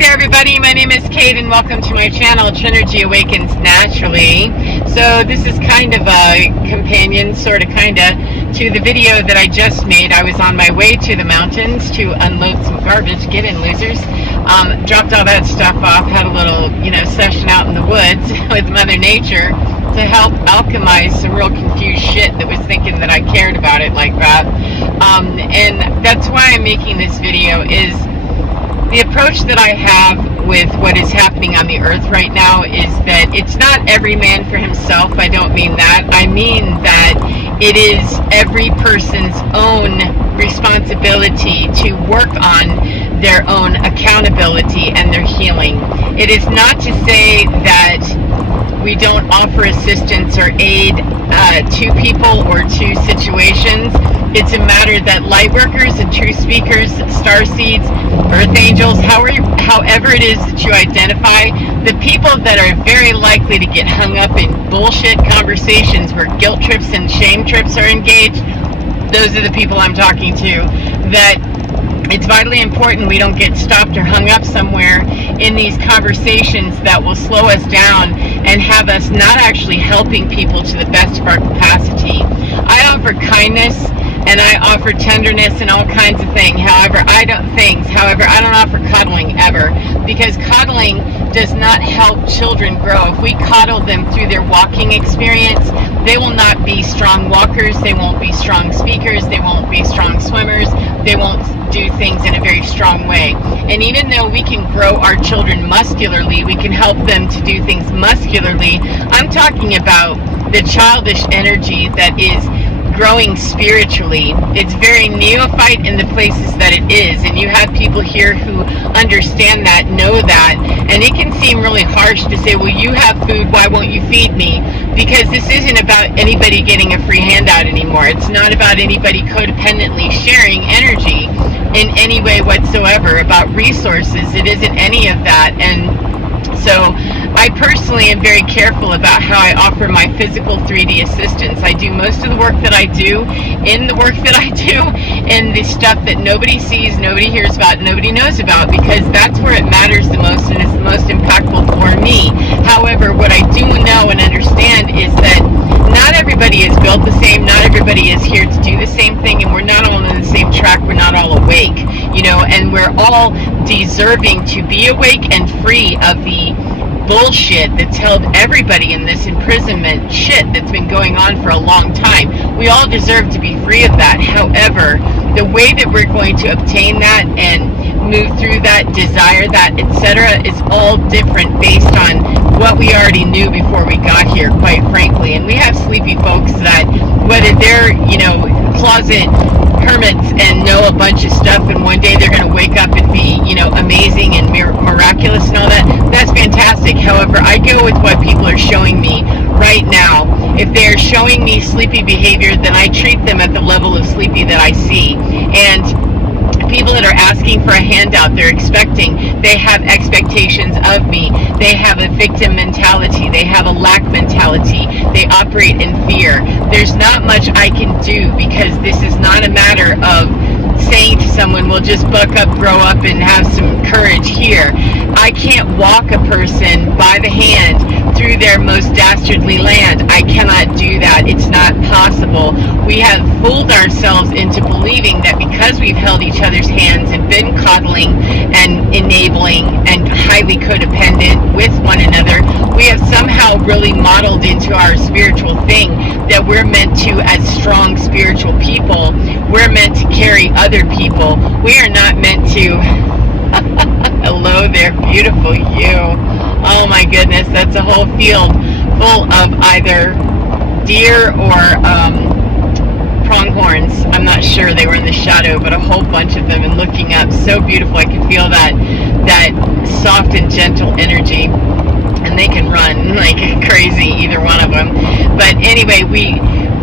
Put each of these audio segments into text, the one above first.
there, everybody. My name is Kate, and welcome to my channel, Trinergy Awakens Naturally. So this is kind of a companion, to the video that I just made. I was on my way to the mountains to unload some garbage. Get in, losers. Dropped all that stuff off, had a little, session out in the woods with Mother Nature to help alchemize some real confused shit that was thinking that I cared about it like that. And that's why I'm making this video, is the approach that I have with what is happening on the earth right now is that it's not every man for himself. I don't mean that. I mean that it is every person's own responsibility to work on their own accountability and their healing. It is not to say that we don't offer assistance or aid to people or to situations. It's a matter that light workers and truth speakers, star seeds, earth angels, however it is that you identify, the people that are very likely to get hung up in bullshit conversations where guilt trips and shame trips are engaged, those are the people I'm talking to. That it's vitally important we don't get stopped or hung up somewhere in these conversations that will slow us down and have us not actually helping people to the best of our capacity. I offer kindness and I offer tenderness and all kinds of things. However, I don't offer cuddling ever, because cuddling does not help children grow. If we coddle them through their walking experience, they will not be strong walkers, they won't be strong speakers, they won't be strong swimmers, they won't do things in a very strong way. And even though we can grow our children muscularly, we can help them to do things muscularly, I'm talking about the childish energy that is growing spiritually. It's very neophyte in the places that it is, and you have people here who understand that, know that, and it can seem really harsh to say, well, you have food, why won't you feed me? Because this isn't about anybody getting a free handout anymore. It's not about anybody codependently sharing energy in any way whatsoever, about resources. It isn't any of that. And so I personally am very careful about how I offer my physical 3D assistance. I do most of the work that I do in the work that I do in the stuff that nobody sees, nobody hears about, nobody knows about, because that's where it matters the most and is the most impactful for me. However, what I do know and understand is that not everybody is built the same, not everybody is here to do the same thing, and we're not all on the same track, we're not all awake, and we're all deserving to be awake and free of the bullshit that's held everybody in this imprisonment shit that's been going on for a long time. We all deserve to be free of that. However, the way that we're going to obtain that and move through that, desire that, etc., is all different based on what we already knew before we got here, quite frankly. And we have sleepy folks that, whether they're, closet hermits and know a bunch of stuff, and one day they're going to wake up and be, amazing and miraculous and all that, that's fantastic. However, I go with what people are showing me right now. If they're showing me sleepy behavior, then I treat them at the level of sleepy that I see. And people that are asking for a handout, they have expectations of me. They have a victim mentality. They have a lack mentality. They operate in fear. There's not much I can do, because this is not a matter of saying to someone, well, just buck up, grow up, and have some courage here. I can't walk a person by the hand through their most dastardly land. I cannot do that. It's not possible. We have fooled ourselves into believing that because we've held each other's hands and been coddling and enabling and highly codependent with one another, we have somehow really modeled into our spiritual thing that we're meant to, as strong spiritual people, we're meant to carry other people. We are not meant to... Hello there, beautiful you. Oh my goodness, that's a whole field full of either deer or pronghorns. I'm not sure, they were in the shadow, but a whole bunch of them, and looking up, so beautiful. I can feel that soft and gentle energy, and they can run like crazy, either one of them. But anyway,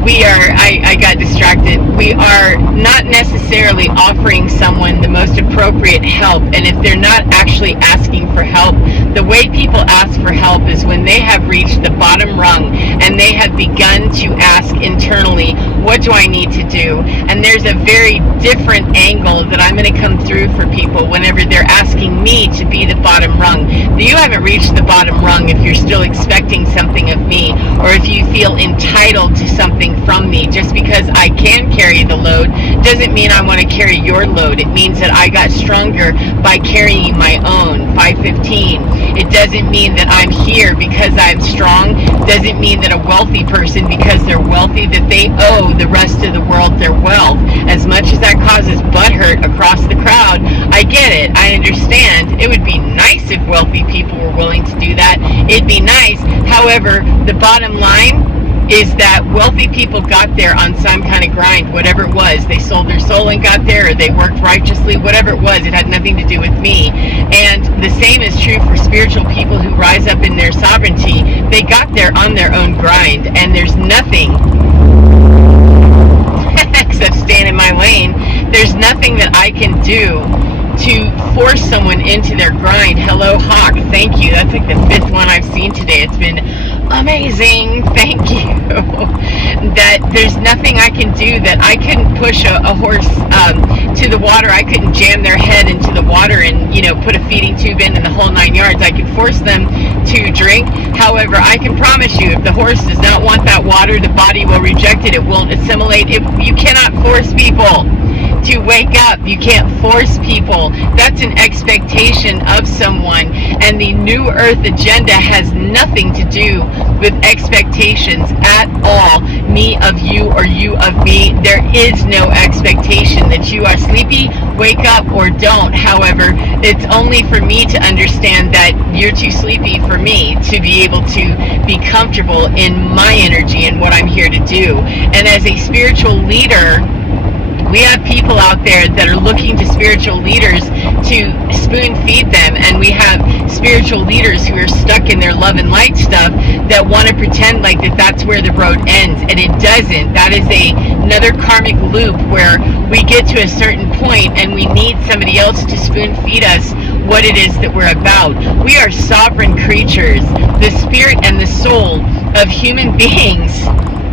I got distracted. We are not necessarily offering someone the most appropriate help, and if they're not actually asking for help, the way people ask for help is when they have reached the bottom rung and they have begun to ask internally, what do I need to do? And there's a very different angle that I'm going to come through for people whenever they're asking me to be the bottom rung. You haven't reached the bottom rung if you're still expecting something of me, or if you feel entitled to something from me. Just because I can carry the load doesn't mean I want to carry your load. It means that I got stronger by carrying my own. 515. It doesn't mean that I'm here because I'm strong. Doesn't mean that a wealthy person, because they're wealthy, that they owe the rest of the world their wealth. As much as that causes butthurt across the crowd, I get it. I understand. It would be nice if wealthy people were willing to do that. It'd be nice. However, the bottom line is that wealthy people got there on some kind of grind, whatever it was. They sold their soul and got there, or they worked righteously, whatever it was. It had nothing to do with me. And the same is true for spiritual people who rise up in their sovereignty. They got there on their own grind, and there's nothing except staying in my lane. There's nothing that I can do to force someone into their grind. Hello, Hawk. Thank you. That's like the 5th one I've seen today. It's been amazing. Thank you. That there's nothing I can do, that I couldn't push a horse to the water. I couldn't jam their head into the water and, put a feeding tube in and the whole 9 yards. I could force them to drink. However, I can promise you, if the horse does not want that water, the body will reject it. It won't assimilate. You cannot force people to wake up. You can't force people. That's an expectation of someone. And the New Earth agenda has nothing to do with expectations at all. Me of you or you of me. There is no expectation that you are sleepy, wake up, or don't. However, it's only for me to understand that you're too sleepy for me to be able to be comfortable in my energy and what I'm here to do. And as a spiritual leader, we have people out there that are looking to spiritual leaders to spoon feed them, and we have spiritual leaders who are stuck in their love and light stuff that want to pretend like that's where the road ends, and it doesn't. That is another karmic loop where we get to a certain point and we need somebody else to spoon feed us what it is that we're about. We are sovereign creatures. The spirit and the soul of human beings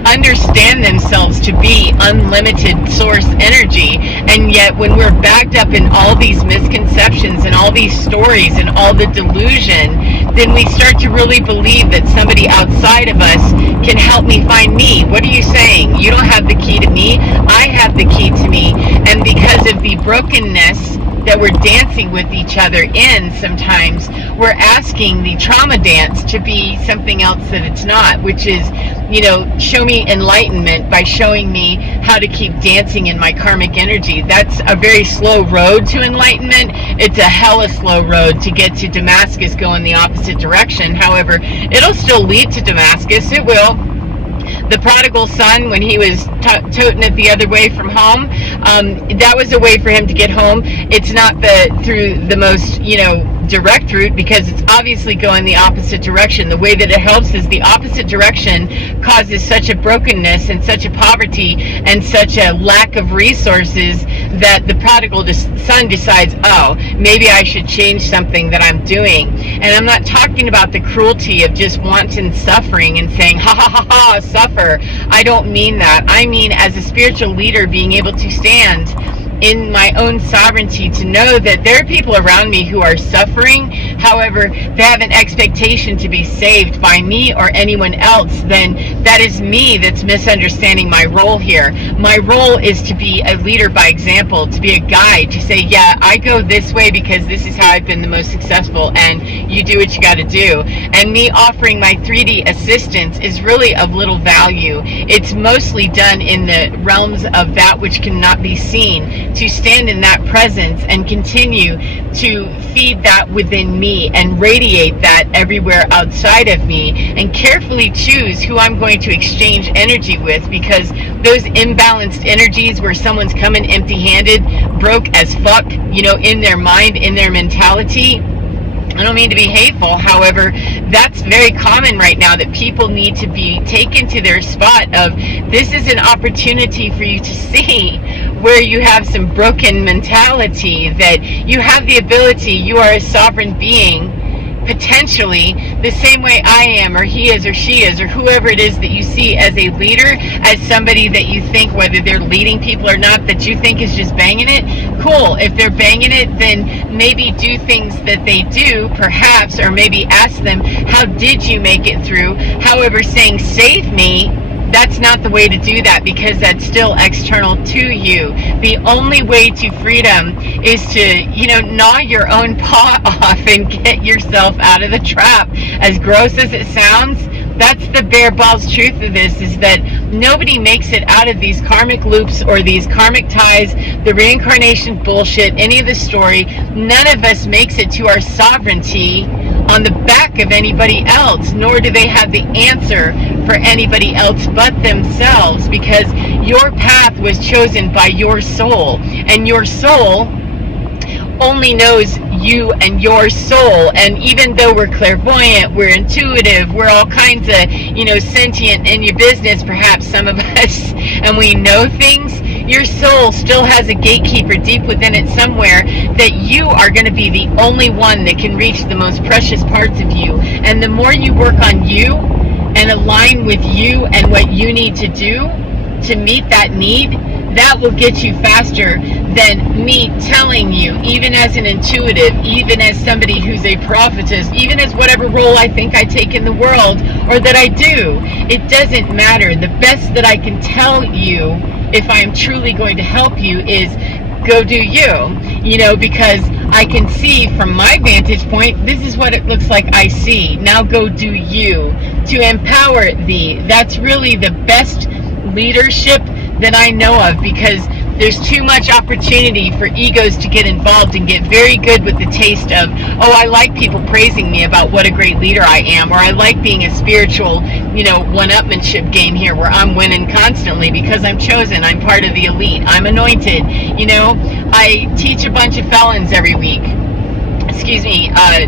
understand themselves to be unlimited source energy, and yet when we're backed up in all these misconceptions and all these stories and all the delusion, then we start to really believe that somebody outside of us can help me find me. What are you saying? You don't have the key to me. I have the key to me. And because of the brokenness that we're dancing with each other in, sometimes we're asking the trauma dance to be something else that it's not, which is, show me enlightenment by showing me how to keep dancing in my karmic energy. That's a very slow road to enlightenment. It's a hella slow road to get to Damascus going the opposite direction. However, it'll still lead to Damascus. It will. The prodigal son, when he was toting it the other way from home, that was a way for him to get home. It's not through the most, direct route, because it's obviously going the opposite direction. The way that it helps is the opposite direction causes such a brokenness and such a poverty and such a lack of resources that the prodigal son decides, oh, maybe I should change something that I'm doing. And I'm not talking about the cruelty of just wanton suffering and saying, ha ha ha ha, suffer. I don't mean that. I mean, as a spiritual leader, being able to stand in my own sovereignty to know that there are people around me who are suffering. However, they have an expectation to be saved by me or anyone else. Then that is me that's misunderstanding my role here. My role is to be a leader by example, to be a guide, to say, yeah, I go this way because this is how I've been the most successful, and you do what you got to do. And me offering my 3D assistance is really of little value. It's mostly done in the realms of that which cannot be seen, to stand in that presence and continue to feed that within me and radiate that everywhere outside of me, and carefully choose who I'm going to exchange energy with, because those imbalanced energies where someone's coming empty-handed, broke as fuck, in their mind, in their mentality, I don't mean to be hateful. However, that's very common right now, that people need to be taken to their spot of, this is an opportunity for you to see where you have some broken mentality, that you have the ability, you are a sovereign being potentially the same way I am, or he is, or she is, or whoever it is that you see as a leader, as somebody that you think, whether they're leading people or not, that you think is just banging it. Cool. If they're banging it, then maybe do things that they do, perhaps, or maybe ask them, how did you make it through? However, saying save me, that's not the way to do that, because that's still external to you. The only way to freedom is to, gnaw your own paw off and get yourself out of the trap. As gross as it sounds, that's the bare balls truth of this, is that nobody makes it out of these karmic loops or these karmic ties, the reincarnation bullshit, any of the story. None of us makes it to our sovereignty on the back of anybody else, nor do they have the answer for anybody else but themselves, because your path was chosen by your soul, and your soul only knows you and your soul. And even though we're clairvoyant, we're intuitive, we're all kinds of, sentient in your business, perhaps some of us, and we know things, your soul still has a gatekeeper deep within it somewhere, that you are going to be the only one that can reach the most precious parts of you. And the more you work on you and align with you and what you need to do to meet that need, that will get you faster than me telling you, even as an intuitive, even as somebody who's a prophetess, even as whatever role I think I take in the world or that I do. It doesn't matter. The best that I can tell you, if I am truly going to help you, is go do you, because I can see from my vantage point, this is what it looks like I see. Now go do you, to empower thee. That's really the best leadership that I know of, because there's too much opportunity for egos to get involved and get very good with the taste of, oh, I like people praising me about what a great leader I am, or I like being a spiritual, one-upmanship game here where I'm winning constantly because I'm chosen, I'm part of the elite, I'm anointed. I teach a bunch of felons every week.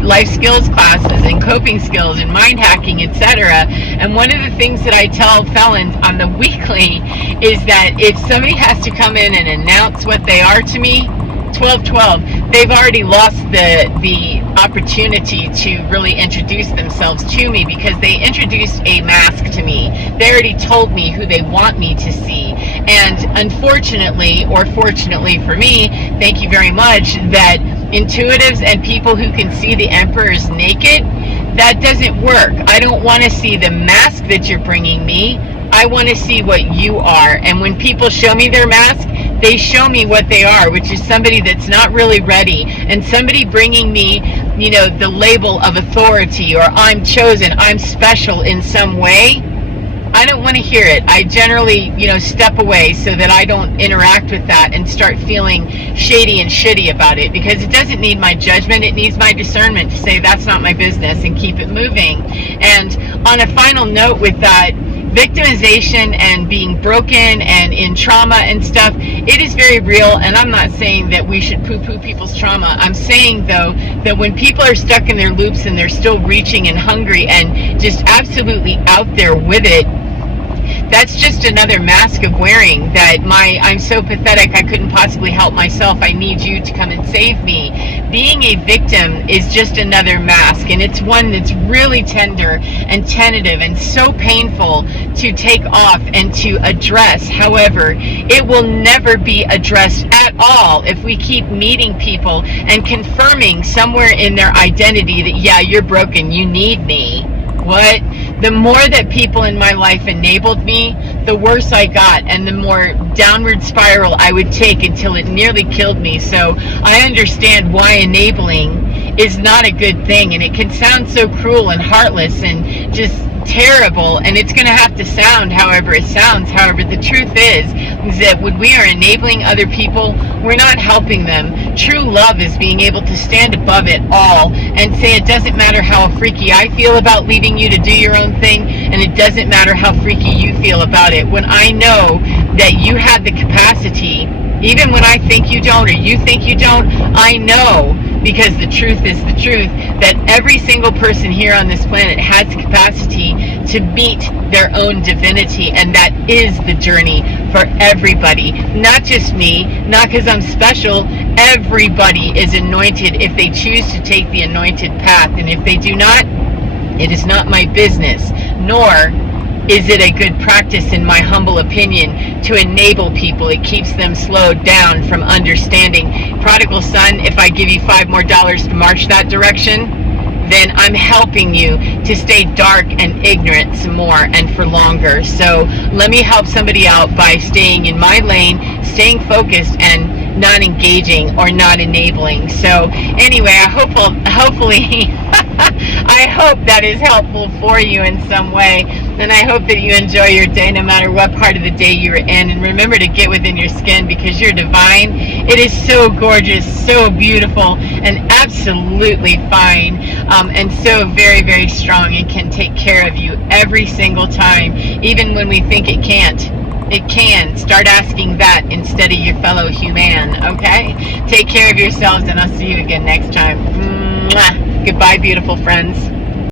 Life skills classes and coping skills and mind hacking, etc. And one of the things that I tell felons on the weekly is that if somebody has to come in and announce what they are to me, 12-12, they've already lost the opportunity to really introduce themselves to me, because they introduced a mask to me. They already told me who they want me to see. And unfortunately, or fortunately for me, thank you very much, that intuitives and people who can see the emperor's naked, that doesn't work. I don't want to see the mask that you're bringing me. I want to see what you are. And when people show me their mask, they show me what they are, which is somebody that's not really ready, and somebody bringing me, the label of authority, or I'm chosen, I'm special in some way. I don't want to hear it. I generally, step away so that I don't interact with that and start feeling shady and shitty about it, because it doesn't need my judgment. It needs my discernment to say that's not my business and keep it moving. And on a final note with that, victimization and being broken and in trauma and stuff, it is very real, and I'm not saying that we should poo-poo people's trauma. I'm saying, though, that when people are stuck in their loops and they're still reaching and hungry and just absolutely out there with it, that's just another mask of wearing that I'm so pathetic I couldn't possibly help myself, I need you to come and save me. Being a victim is just another mask, and it's one that's really tender and tentative and so painful to take off and to address. However, it will never be addressed at all if we keep meeting people and confirming somewhere in their identity that, yeah, you're broken, you need me. What? The more that people in my life enabled me, the worse I got, and the more downward spiral I would take until it nearly killed me. So I understand why enabling is not a good thing, and it can sound so cruel and heartless and just terrible, and it's going to have to sound however it sounds. However, the truth is that when we are enabling other people, we're not helping them. True love is being able to stand above it all and say, it doesn't matter how freaky I feel about leaving you to do your own thing, and it doesn't matter how freaky you feel about it. When I know that you have the capacity, even when I think you don't or you think you don't, I know, because the truth is the truth, that every single person here on this planet has capacity to meet their own divinity, and that is the journey for everybody, not just me, not because I'm special. Everybody is anointed if they choose to take the anointed path, and if they do not, it is not my business, nor is it a good practice, in my humble opinion, to enable people. It keeps them slowed down from understanding. Prodigal son, if I give you $5 more to march that direction, then I'm helping you to stay dark and ignorant some more and for longer. So let me help somebody out by staying in my lane, staying focused, and not engaging or not enabling. So anyway, hopefully I hope that is helpful for you in some way, and I hope that you enjoy your day no matter what part of the day you're in. And remember to get within your skin, because you're divine. It is so gorgeous, so beautiful, and absolutely fine, and so very, very strong, and can take care of you every single time, even when we think it can't. It can. Start asking that instead of your fellow human, okay? Take care of yourselves, and I'll see you again next time. Mwah. Goodbye, beautiful friends.